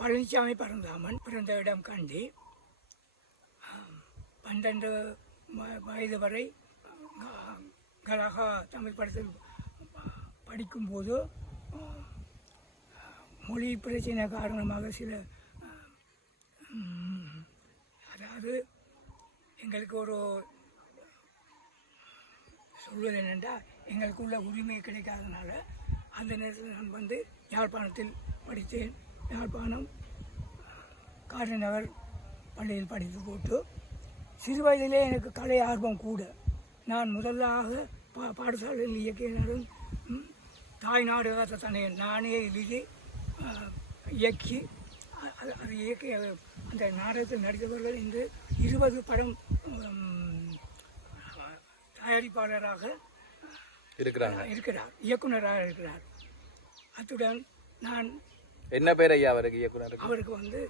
பழனிசாமி பரந்தாமன் பிறந்த இடம் கண்டி. 12 வயது வரை கலகா தமிழ் படத்தில் படிக்கும்போது மொழி பிரச்சனை காரணமாக சில அதாவது எங்களுக்கு ஒரு சொல்வது என்னென்றால் எங்களுக்குள்ள உரிமை கிடைக்காதனால அந்த நேரத்தில் நான் வந்து யாழ்ப்பாணத்தில் படித்தேன். யாழ்ப்பாணம் காரநகர் பள்ளியில் படித்து போட்டு சிறு வயதிலே எனக்கு கலை ஆர்வம் கூட. நான் முதலாக பாடசாலையில் இயக்கினாலும் தாய் நாடகத்தை தன்னை நானே எழுதி இயக்கி அது இயக்கி அந்த நாடகத்தில் நடித்தவர்கள் இன்று 20 படம் தயாரிப்பாளராக இருக்கிறார், இயக்குனராக இருக்கிறார். அத்துடன் நான் என்ன பேர் ஐயா அவருக்கு இயக்குனர்? அவருக்கு வந்து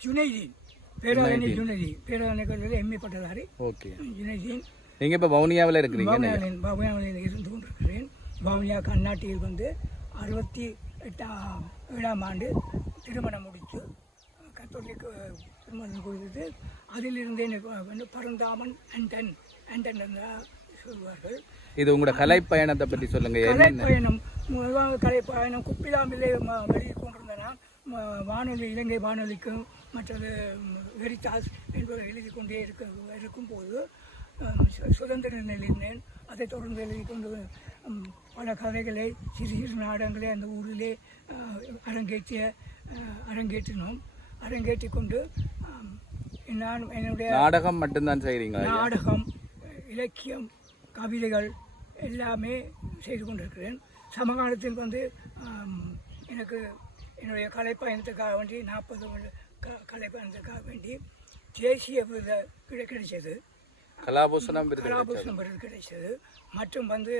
ஜுனைதீன், பேராதனை ஜுனைதீன், பேராதனை கல்லூரியில் எம்ஏ பட்டதாரி. ஓகே, ஜுனைதீன். நீங்கள் இப்போ வவுனியாவில் இருக்கிறீங்க? வவுனியாவில் இருந்து கொண்டிருக்கிறேன். வவுனியா கண்ணாட்டியில் வந்து 68ஆம் ஆண்டு திருமணம் முடித்து கத்தோலிக்க திருமணம் கொடுத்து அதிலிருந்து எனக்கு வந்து பரந்தாமன் அண்டன் சொல்வார்கள். இது உங்களோட கலை பயணத்தை பற்றி சொல்லுங்க. கலைப்பயணம், முதலாவது கலைப்பயணம் குப்பிலாமிலே வெளியே கொண்டிருந்தேன். வானொலி, இலங்கை வானொலிக்கும் மற்றது வெரிதாஸ் என்பவர் எழுதி கொண்டே இருக்கும்போது சுதந்திர நிலையினேன். அதை தொடர்ந்து எழுதி கொண்டு பல கதைகளை, சிறு சிறு நாடகங்களை அந்த ஊரிலே அரங்கேற்றினோம். அரங்கேற்றி கொண்டு நான் என்னுடைய நாடகம் மட்டும்தான் செய்கிறீங்க? நாடகம், இலக்கியம், கவிதைகள் எல்லாமே செய்து கொண்டிருக்கிறேன். சமகாலத்தில் வந்து எனக்கு என்னுடைய கலைப்பயணத்துக்காக வேண்டி 40 கலைப்பயணத்துக்காக வேண்டி தேசிய விருது கிடைச்சது, கலாபூஷணம் விருது கிடைச்சது. மற்றும் வந்து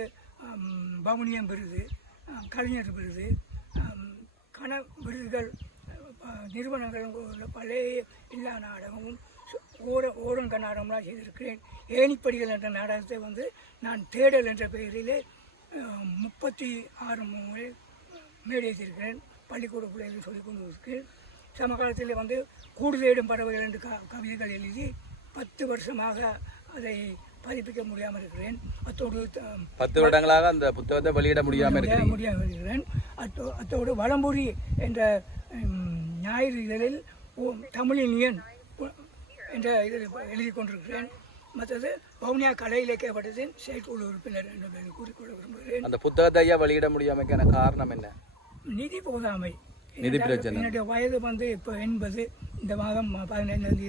வவுனியம் விருது, கலைஞர் விருது, விருதுகள் நிறுவனங்கள் பழைய எல்லா நாடகமும் ஓரங்க நாடகம்லாம் செய்திருக்கிறேன். ஏணிப்படிகள் என்ற நாடகத்தை வந்து நான் தேடல் என்ற பெயரிலே 36 முறை மேடையிருக்கிறேன். பள்ளிக்கூட பிள்ளைகள் சொல்லிக் கொண்டு இருக்கிறேன். சமகாலத்தில் வந்து கூடுதேடும் பறவைகள் என்று கவிதைகள் எழுதி 10 வருஷமாக அதை பதிப்பிக்க முடியாமல் இருக்கிறேன். அத்தோடு 10 வருடங்களாக அந்த புத்தகத்தை வெளியிட முடியாமல் இருக்கிறேன். அத்தோடு வலம்புரி என்ற ஞாயிறு இதழில் தமிழினியன் என்ற இதில் எழுதி கொண்டிருக்கிறேன். மற்றது வவுனியா கலை இலக்கிய பட்டத்தின் செயற்குழு உறுப்பினர் என்று கூறிக்கொள்ள விரும்புகிறேன். அந்த புத்தகத்தை ஐயா வெளியிட முடியாமைக்கான காரணம் என்ன? நிதி போதாமை, நிதி பிரச்சனை. என்னுடைய வயது வந்து இப்போ 80, இந்த மாதம் 15ஆம் தேதி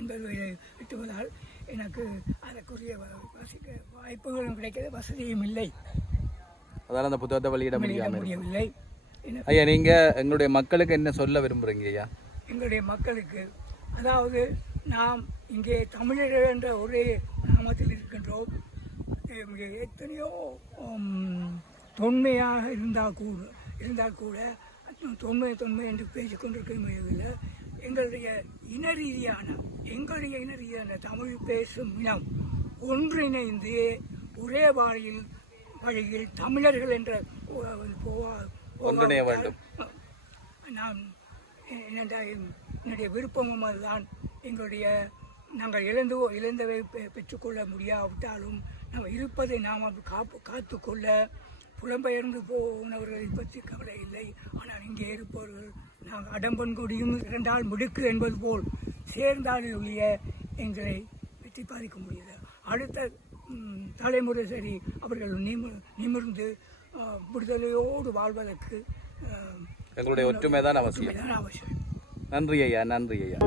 80 எட்டுவதால் எனக்கு அதற்குரிய வாய்ப்புகளும் கிடைக்கிறது, வசதியும் இல்லை. அதனால் அந்த புத்தகத்தை வெளியிட முடியவில்லை. ஐயா, நீங்கள் எங்களுடைய மக்களுக்கு என்ன சொல்ல விரும்புகிறீங்க ஐயா? எங்களுடைய மக்களுக்கு, அதாவது நாம் இங்கே தமிழர்கள் என்ற ஒரே நாமத்தில் இருக்கின்றோம். எத்தனையோ தொன்மையாக இருந்தால் கூட தொன்மை என்று பேசிக்கொண்டிருக்க முடியவில்லை. எங்களுடைய இன ரீதியான தமிழ் பேசும் இனம் ஒன்றிணைந்து ஒரே வழியில் தமிழர்கள் என்ற ஒன்றிணைய வேண்டும். என்னுடைய விருப்பமும் அதுதான். நாங்கள் இழந்தவை பெற்றுக்கொள்ள முடியாவிட்டாலும் நாம் இருப்பதை நாம் காத்துக்கொள்ள, புலம்பெயர்ந்து போனவர்களை பற்றி கவலை இல்லை. ஆனால் இங்கே இருப்பவர்கள் நாங்கள் அடம்பன் கொடியும் இரண்டால் மிடுக்கு என்பது போல் சேர்ந்தாலே ஒழிய எங்களை வெற்றி பாதிக்க முடியல. அடுத்த தலைமுறை சரி அவர்கள் நிமிர்ந்து விடுதலையோடு வாழ்வதற்கு எங்களுடைய ஒற்றுமைதான் அவசியம். அவசியம். நன்றி ஐயா, நன்றி ஐயா.